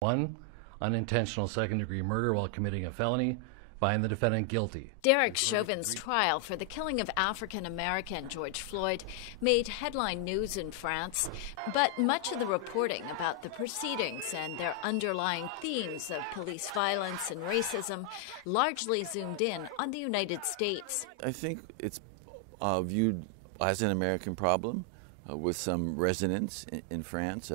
1. Unintentional second-degree murder while committing a felony. Find the defendant guilty. Derek Chauvin's trial for the killing of African-American George Floyd made headline news in France, but much of the reporting about the proceedings and their underlying themes of police violence and racism largely zoomed in on the United States. I think it's viewed as an American problem with some resonance in France.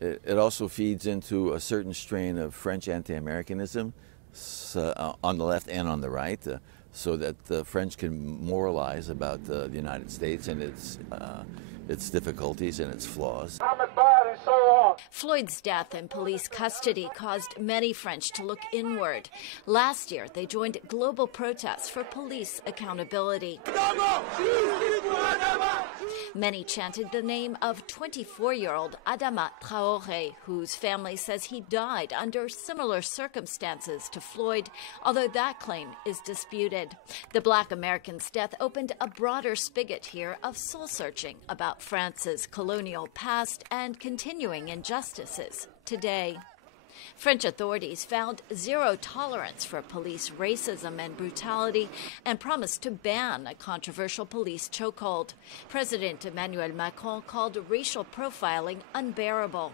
It also feeds into a certain strain of French anti-Americanism on the left and on the right, so that the French can moralize about the United States and its difficulties and its flaws. Floyd's death in police custody caused many French to look inward. Last year, they joined global protests for police accountability. Many chanted the name of 24-year-old Adama Traoré, whose family says he died under similar circumstances to Floyd, although that claim is disputed. The Black American's death opened a broader spigot here of soul-searching about France's colonial past and continuing injustices today. French authorities found zero tolerance for police racism and brutality and promised to ban a controversial police chokehold. President Emmanuel Macron called racial profiling unbearable.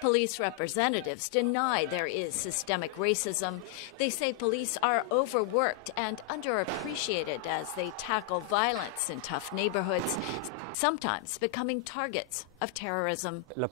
Police representatives deny there is systemic racism. They say police are overworked and underappreciated as they tackle violence in tough neighborhoods, sometimes becoming targets of terrorism. The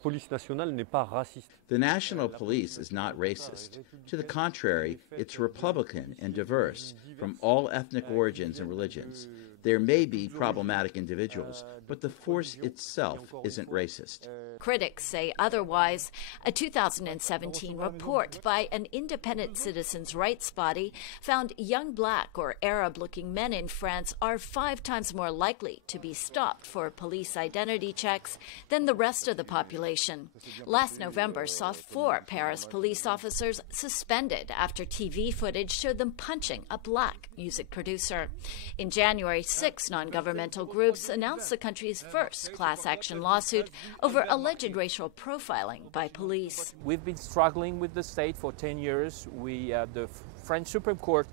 National Police is not racist. To the contrary, it's Republican and diverse, from all ethnic origins and religions. There may be problematic individuals, but the force itself isn't racist. Critics say otherwise. A 2017 report by an independent citizens' rights body found young Black or Arab-looking men in France are 5 times more likely to be stopped for police identity checks than the rest of the population. Last November saw 4 Paris police officers suspended after TV footage showed them punching a Black music producer. In January, 6 non-governmental groups announced the country's first class action lawsuit over alleged racial profiling by police. We've been struggling with the state for 10 years. The French Supreme Court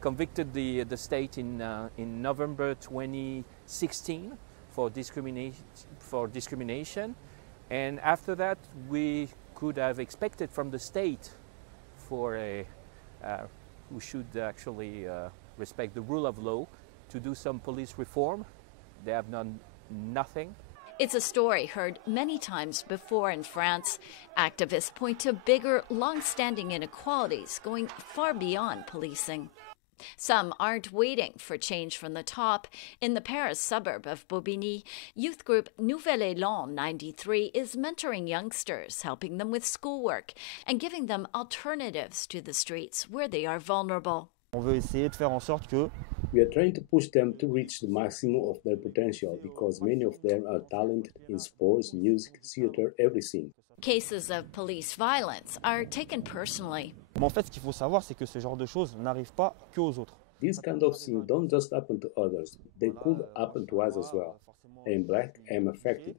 convicted the state in November 2016 for discrimination. And after that, we could have expected from the state who should actually respect the rule of law, to do some police reform. They have done nothing. It's a story heard many times before in France. Activists point to bigger, long-standing inequalities going far beyond policing. Some aren't waiting for change from the top. In the Paris suburb of Bobigny, youth group Nouvel Élan 93 is mentoring youngsters, helping them with schoolwork and giving them alternatives to the streets where they are vulnerable. We are trying to push them to reach the maximum of their potential because many of them are talented in sports, music, theater, everything. Cases of police violence are taken personally. These kind of things don't just happen to others, they could happen to us as well. I am Black, I am affected.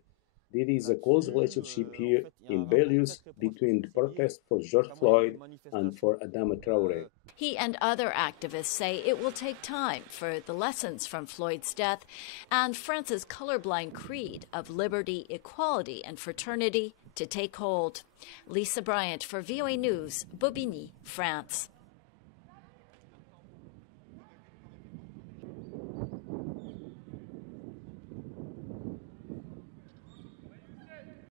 There is a close relationship here in values between the protest for George Floyd and for Adama Traoré. He and other activists say it will take time for the lessons from Floyd's death and France's colorblind creed of liberty, equality, and fraternity to take hold. Lisa Bryant for VOA News, Bobigny, France.